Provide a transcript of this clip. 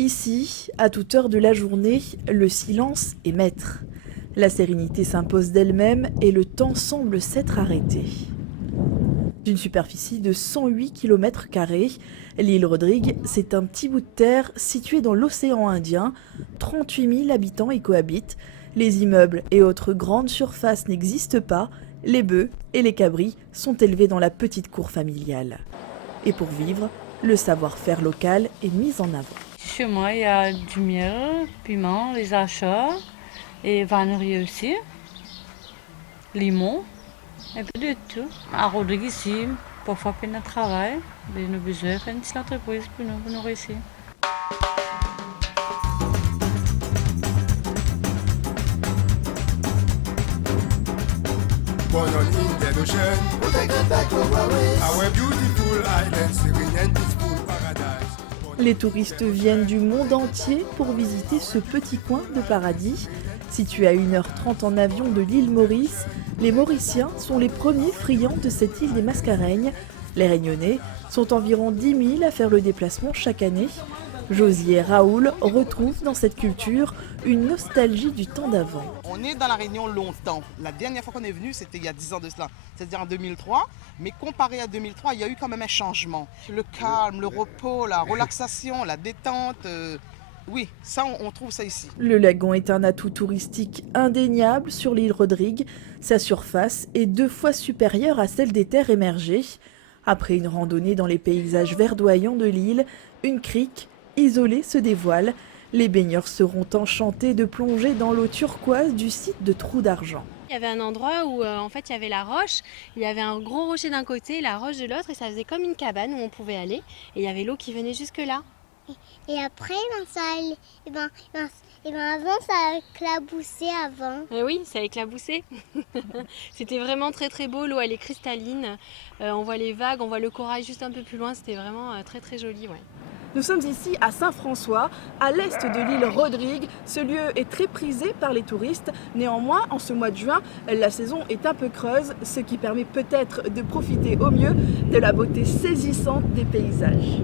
Ici, à toute heure de la journée, le silence est maître. La sérénité s'impose d'elle-même et le temps semble s'être arrêté. D'une superficie de 108 km², l'île Rodrigue, c'est un petit bout de terre situé dans l'océan Indien. 38 000 habitants y cohabitent. Les immeubles et autres grandes surfaces n'existent pas. Les bœufs et les cabris sont élevés dans la petite cour familiale. Et pour vivre, le savoir-faire local est mis en avant. Chez moi, il y a du miel, piment, les achats et vannerie aussi, limon, un peu de tout. À Rodrigue ici, parfois peine de travail, mais nous avons besoin de faire une petite entreprise pour nous réussir. Born on Indian Ocean, we'll take it back to our beautiful island, serene and peaceful paradise. Les touristes viennent du monde entier pour visiter ce petit coin de paradis. Situé à 1h30 en avion de l'île Maurice, les Mauriciens sont les premiers friands de cette île des Mascareignes. Les Réunionnais sont environ 10 000 à faire le déplacement chaque année. Josie et Raoul retrouvent dans cette culture une nostalgie du temps d'avant. On est dans la Réunion longtemps. La dernière fois qu'on est venu, c'était il y a 10 ans de cela, c'est-à-dire en 2003. Mais comparé à 2003, il y a eu quand même un changement. Le calme, le repos, la relaxation, la détente, oui, ça on trouve ça ici. Le lagon est un atout touristique indéniable sur l'île Rodrigue. Sa surface est 2 fois supérieure à celle des terres émergées. Après une randonnée dans les paysages verdoyants de l'île, une crique isolée se dévoile. Les baigneurs seront enchantés de plonger dans l'eau turquoise du site de Trou d'Argent. Il y avait un endroit où en fait il y avait la roche, il y avait un gros rocher d'un côté, la roche de l'autre, et ça faisait comme une cabane où on pouvait aller, et il y avait l'eau qui venait jusque là. Et après, avant ça éclaboussait avant. Oui, ça éclaboussait. C'était vraiment très très beau, l'eau elle est cristalline, on voit les vagues, on voit le corail juste un peu plus loin, c'était vraiment très très joli. Ouais. Nous sommes ici à Saint-François, à l'est de l'île Rodrigue. Ce lieu est très prisé par les touristes. Néanmoins, en ce mois de juin, la saison est un peu creuse, ce qui permet peut-être de profiter au mieux de la beauté saisissante des paysages.